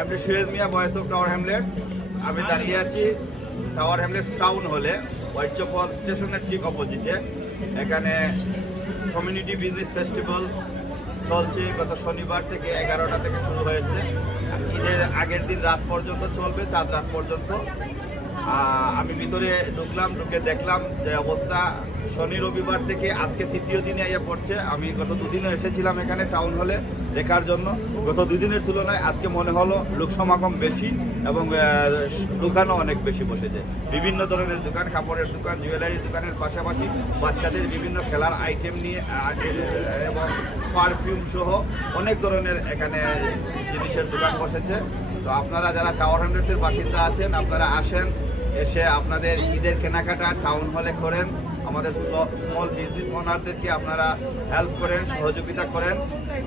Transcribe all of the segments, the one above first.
MD Suez Mia voice of Tower Hamlets আমি দাঁড়িয়ে আছি টাওয়ার হ্যামলেটস টাউন হলে ওয়াইচপল স্টেশনের ঠিক অপোজিটে এখানে কমিউনিটি বিজনেস ফেস্টিভ্যাল চলছে গত শনিবার থেকে এগারোটা থেকে শুরু হয়েছে। ঈদের আগের দিন রাত পর্যন্ত চলবে, চাঁদ রাত পর্যন্ত। আমি ভিতরে ঢুকলাম, ঢুকে দেখলাম যে অবস্থা। শনি রবিবার থেকে আজকে তৃতীয় দিনে ইয়ে পড়ছে। আমি গত দুদিনও এসেছিলাম এখানে টাউন হলে দেখার জন্য। গত দুদিনের তুলনায় আজকে মনে হলো লোক সমাগম বেশি এবং দোকানও অনেক বেশি বসেছে। বিভিন্ন ধরনের দোকান, কাপড়ের দোকান জুয়েলারির দোকানের পাশাপাশি বাচ্চাদের বিভিন্ন খেলার আইটেম নিয়ে এবং পারফিউম সহ অনেক ধরনের এখানে জিনিসের দোকান বসেছে। তো আপনারা যারা টাওয়ার হান্ড্রেডসের বাসিন্দা আছেন, আপনারা আসেন। এসে আপনাদের ঈদের কেনাকাটা টাউন হলে করেন। আমাদের স্মল বিজনেস ওনারদেরকে আপনারা হেল্প করেন, সহযোগিতা করেন।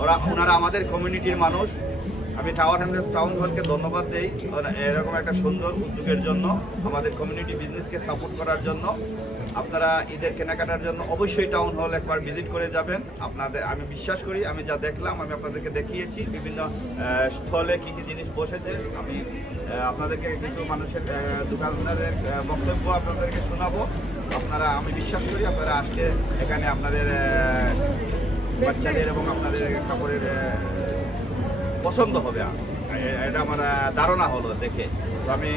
ওরা, ওনারা আমাদের কমিউনিটির মানুষ। আমি টাওয়ার হান্ড্রেড টাউন হলকে ধন্যবাদ দেই এরকম একটা সুন্দর উদ্যোগের জন্য, আমাদের কমিউনিটি বিজনেসকে সাপোর্ট করার জন্য। আপনারা ঈদের কেনাকাটার জন্য অবশ্যই টাউন হল একবার ভিজিট করে যাবেন। আপনাদের, আমি বিশ্বাস করি, আমি যা দেখলাম, আমি আপনাদেরকে দেখিয়েছি, বিভিন্ন স্থলে কী কী জিনিস বসেছে। আমি আপনাদেরকে কিছু মানুষের দোকানদারের বক্তব্য আপনাদেরকে শোনাবো। আপনারা, আমি বিশ্বাস করি, আপনারা আজকে এখানে আপনাদের বাচ্চাদের এবং আপনাদের কাপড়ের পছন্দ হবে এটা আমার ধারণা হলো দেখে। তো আমি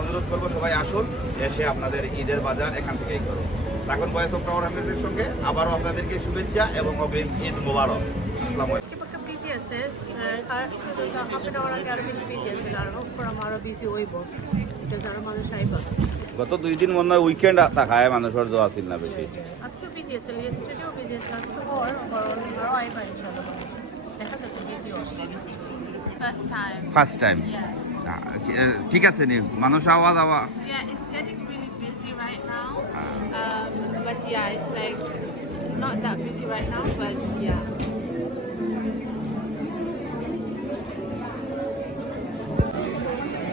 অনুরোধ করব সবাই আসুন এসে আপনাদের ঈদের বাজার এখান থেকেই করুন। এখন বয়স হান্ড্রেডের সঙ্গে আবারও আপনাদেরকে শুভেচ্ছা এবং অগ্রিম ঈদ মোবারক। আসসালামু আলাইকুম। আজকে আছে গত দুই দিন মনে হয় উইকেন্ড থাকায় মানুষের ছিল না বেশি। আজকেও বিজি আছে ইয়েস্টারডেও বিজি আছে আজকে হওয়ার আরও আইবা ইনশাআল্লাহ। First time. Ah, uh, ঠিক আছে নি মানুষা হওয়া দাওয়া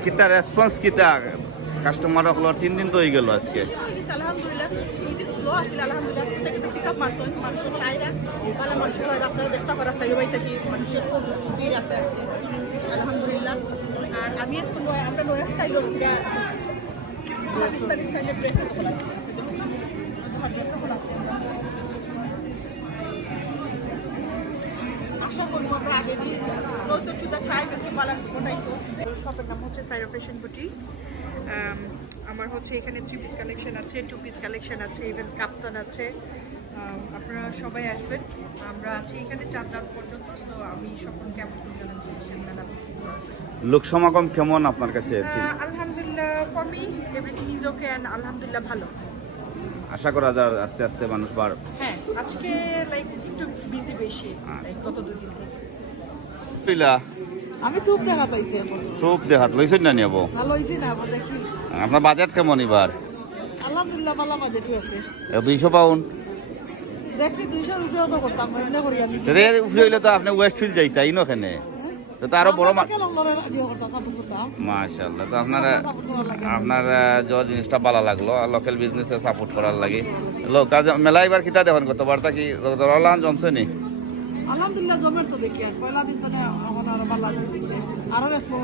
কিতা রেসপন্স কিতা? কাস্টমার হল তিন দিন তো হয়ে গেল আজকে। আপ মারছেন মানুষের আইরা ভালো মানুষের আপনারা দেখতে পারা সাইড বাই থেকে মানুষের খুব আছে আজকে আলহামদুলিল্লাহ আর আমি আজকে আমরা নয়া স্টাইল পাকিস্তানি স্টাইলের আছে আশা আগে শপের নাম হচ্ছে সাইরা ফ্যাশন বুটি আমার হচ্ছে এখানে থ্রি পিস কালেকশন আছে টু পিস কালেকশন আছে ইভেন কাপ্তান আছে আপনারা সবাই আসবেন। আমরা আছি এখানে চার রাত পর্যন্ত তো আমি সকলকে আমন্ত্রণ জানাচ্ছি। লোক সমাগম কেমন আপনার কাছে? আলহামদুলিল্লাহ for me everything is okay and আলহামদুলিল্লাহ ভালো। আশা করা যায় আস্তে আস্তে মানুষ বার হ্যাঁ আজকে লাইক একটু বিজি বেশি like গত দুদিন থেকে। পিলা আমি তুপ দেখা পাইছি এখন। চোপ দেখাত লইছেন না নিব ভালো হয়েছি না আপনার বাজেট কেমন এবার? আলহামদুলিল্লাহ ভালো বাজেট আছে। দুইশো পাউন্ড। উপরে হইলে তো আপনি ওয়েস্ট ফিল্ড যাইতাই ন এখানে তো আরও বড় মাশাল্লাহ তো আপনার আপনার যে জিনিসটা ভালো লাগল লোকাল বিজনেসে সাপোর্ট করার লাগে। লোকাল মেলা এবার কিতা দেখুন গতবার তা কি রলান জমছে নি? আলহামদুলিল্লাহ জমের তো দেখি। পয়লা দিন তো আমার আরও ভালো লাগছে। আরও রেসপন্স